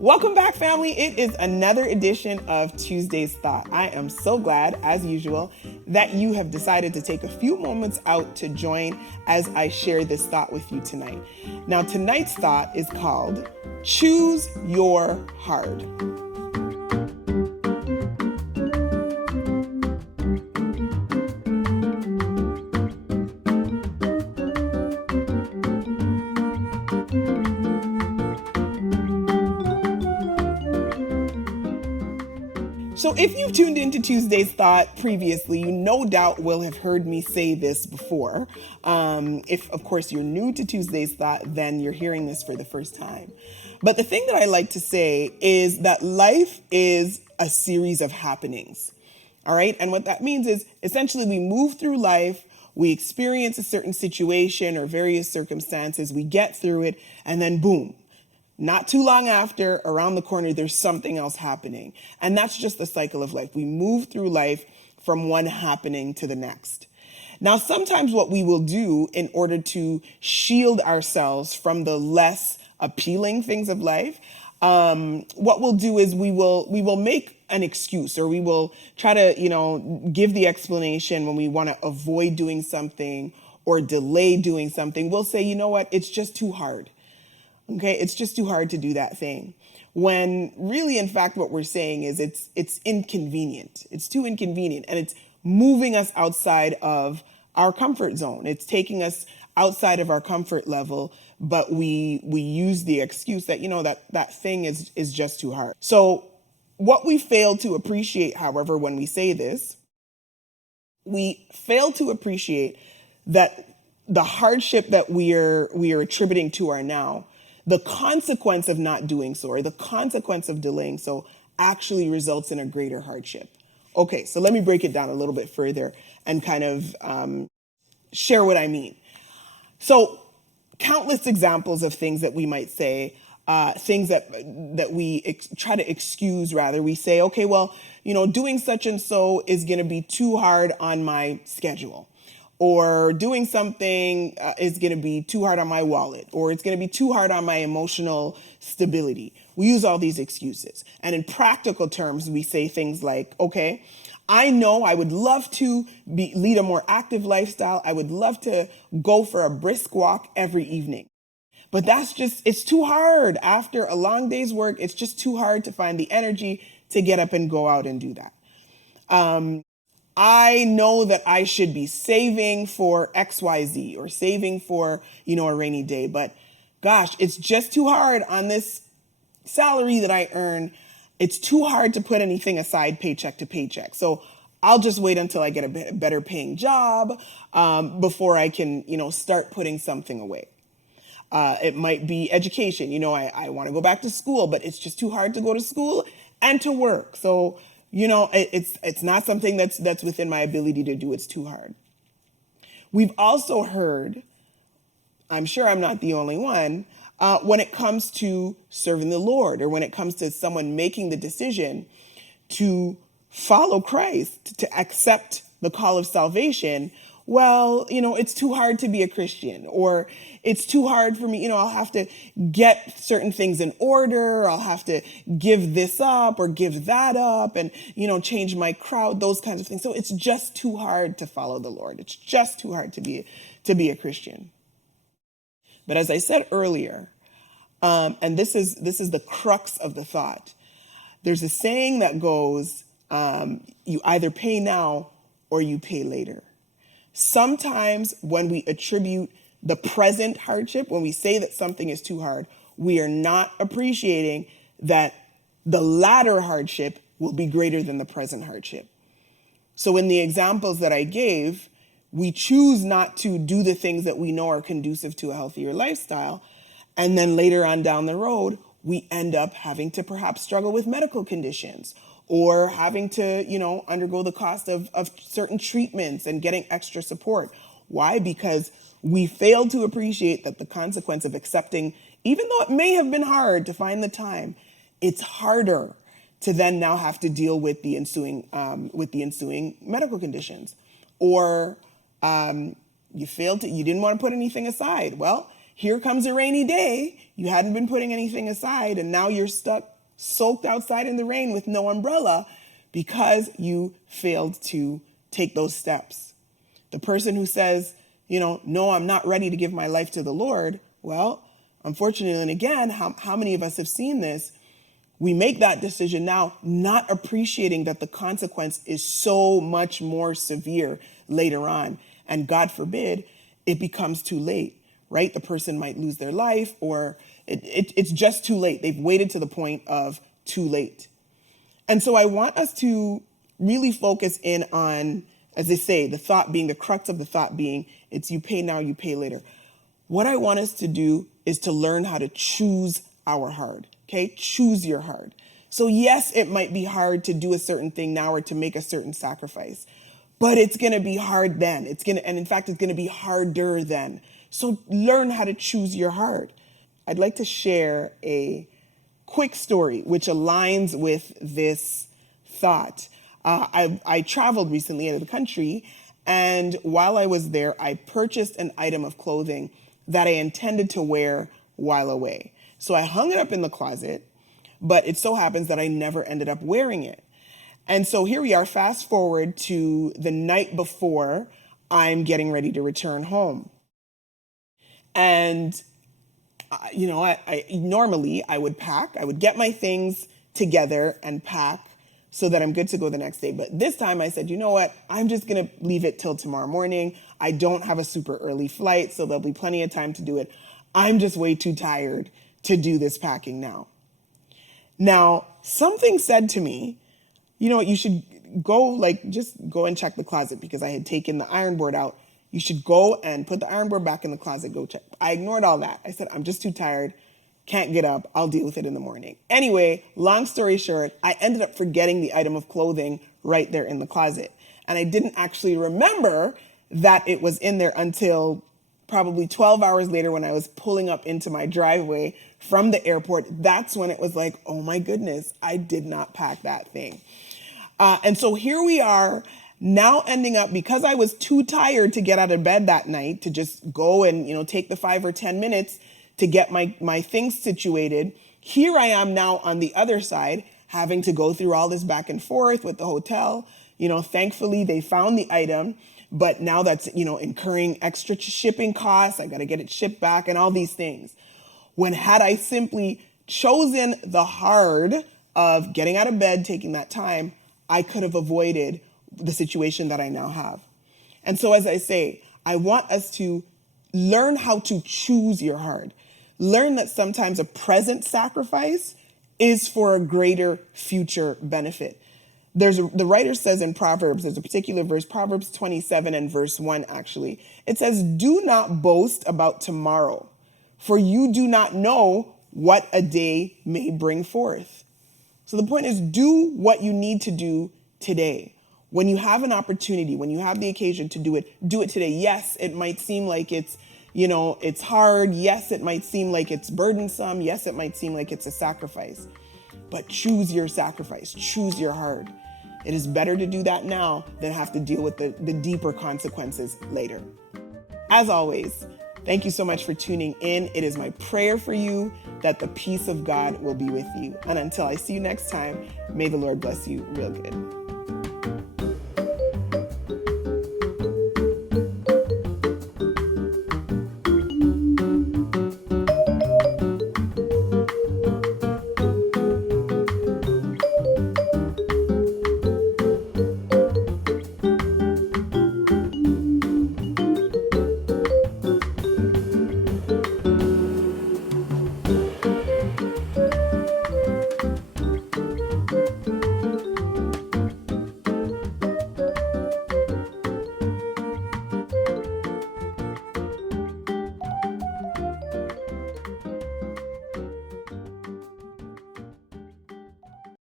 Welcome back, family. It is another edition of Tuesday's Thought. I am so glad, as usual, that you have decided to take a few moments out to join as I share this thought with you tonight. Now, tonight's thought is called Choose Your Hard. So if you've tuned into Tuesday's Thought previously, you no doubt will have heard me say this before. If, of course, you're new to Tuesday's Thought, then you're hearing this for the first time. But the thing that I like to say is that life is a series of happenings. All right? And what that means is essentially we move through life, we experience a certain situation or various circumstances, we get through it, and then boom. Not too long after, around the corner, there's something else happening. And that's just the cycle of life. We move through life from one happening to the next. Now, sometimes what we will do in order to shield ourselves from the less appealing things of life, what we'll do is we will make an excuse, or we will try to, give the explanation when we want to avoid doing something or delay doing something. We'll say, you know what, it's just too hard. Okay, it's just too hard to do that thing. When really, in fact, what we're saying is it's inconvenient. It's too inconvenient, and it's moving us outside of our comfort zone. It's taking us outside of our comfort level, but we use the excuse that, that thing is just too hard. So what we fail to appreciate, however, when we say this, we fail to appreciate that the hardship that we are attributing to our now, the consequence of not doing so, or the consequence of delaying so, actually results in a greater hardship. Okay, so let me break it down a little bit further and kind of share what I mean. So countless examples of things that we might say, things that we try to excuse, rather. We say, okay, well, doing such and so is going to be too hard on my schedule. Or doing something is going to be too hard on my wallet, or it's going to be too hard on my emotional stability. We use all these excuses. And in practical terms, we say things like, okay, I know I would love to lead a more active lifestyle. I would love to go for a brisk walk every evening. But it's too hard. After a long day's work, it's just too hard to find the energy to get up and go out and do that. I know that I should be saving for XYZ, or saving for, a rainy day, but gosh, it's just too hard on this salary that I earn. It's too hard to put anything aside paycheck to paycheck. So I'll just wait until I get a better paying job before I can, start putting something away. It might be education. I want to go back to school, but it's just too hard to go to school and to work. So it's not something that's within my ability to do. It's too hard. We've also heard, I'm sure I'm not the only one, when it comes to serving the Lord, or when it comes to someone making the decision to follow Christ, to accept the call of salvation, well, it's too hard to be a Christian, or it's too hard for me, I'll have to get certain things in order, I'll have to give this up or give that up and, change my crowd, those kinds of things. So it's just too hard to follow the Lord. It's just too hard to be a But as I said earlier, and this is the crux of the thought, there's a saying that goes, you either pay now or you pay later. Sometimes when we attribute the present hardship, when we say that something is too hard, we are not appreciating that the latter hardship will be greater than the present hardship. So in the examples that I gave, we choose not to do the things that we know are conducive to a healthier lifestyle. And then later on down the road, we end up having to perhaps struggle with medical conditions, or having to, undergo the cost of certain treatments and getting extra support. Why? Because we failed to appreciate that the consequence of accepting, even though it may have been hard to find the time, it's harder to then now have to deal with the ensuing medical conditions. Or you didn't want to put anything aside. Well, here comes a rainy day. You hadn't been putting anything aside, and now you're stuck, soaked outside in the rain with no umbrella because you failed to take those steps. The person who says, no, I'm not ready to give my life to the Lord. Well, unfortunately, and again, how many of us have seen this? We make that decision now, not appreciating that the consequence is so much more severe later on. And God forbid, it becomes too late, right? The person might lose their life, or it's just too late. They've waited to the point of too late. And so I want us to really focus in on, as they say, the crux of the thought being, it's you pay now, you pay later. What I want us to do is to learn how to choose our hard, okay? Choose your hard. So yes, it might be hard to do a certain thing now or to make a certain sacrifice, but it's going to be hard then. And in fact, it's going to be harder then. So learn how to choose your hard. I'd like to share a quick story which aligns with this thought. I traveled recently out of the country, and while I was there, I purchased an item of clothing that I intended to wear while away. So I hung it up in the closet, but it so happens that I never ended up wearing it. And so here we are, fast forward to the night before I'm getting ready to return home. And I normally I would pack, I would get my things together and pack so that I'm good to go the next day. But this time I said, you know what, I'm just gonna leave it till tomorrow morning. I don't have a super early flight, so there'll be plenty of time to do it. I'm just way too tired to do this packing now. Now, something said to me, you should just go and check the closet, because I had taken the iron board out. You should go and put the iron board back in the closet, go check. I ignored all that. I said, I'm just too tired, can't get up, I'll deal with it in the morning. Anyway, long story short, I ended up forgetting the item of clothing right there in the closet. And I didn't actually remember that it was in there until probably 12 hours later when I was pulling up into my driveway from the airport. That's when it was like, oh my goodness, I did not pack that thing. And so here we are, now ending up, because I was too tired to get out of bed that night to just go and, take the 5 or 10 minutes to get my things situated. Here I am now on the other side, having to go through all this back and forth with the hotel. Thankfully they found the item, but now that's, incurring extra shipping costs. I got to get it shipped back and all these things. When had I simply chosen the hard of getting out of bed, taking that time, I could have avoided the situation that I now have. And so, as I say, I want us to learn how to choose your hard. Learn that sometimes a present sacrifice is for a greater future benefit. The writer says in Proverbs, there's a particular verse, Proverbs 27 and verse 1 actually. It says, do not boast about tomorrow, for you do not know what a day may bring forth. So the point is, do what you need to do today. When you have an opportunity, when you have the occasion to do it today. Yes, it might seem like it's hard. Yes, it might seem like it's burdensome. Yes, it might seem like it's a sacrifice. But choose your sacrifice. Choose your hard. It is better to do that now than have to deal with the deeper consequences later. As always, thank you so much for tuning in. It is my prayer for you that the peace of God will be with you. And until I see you next time, may the Lord bless you real good.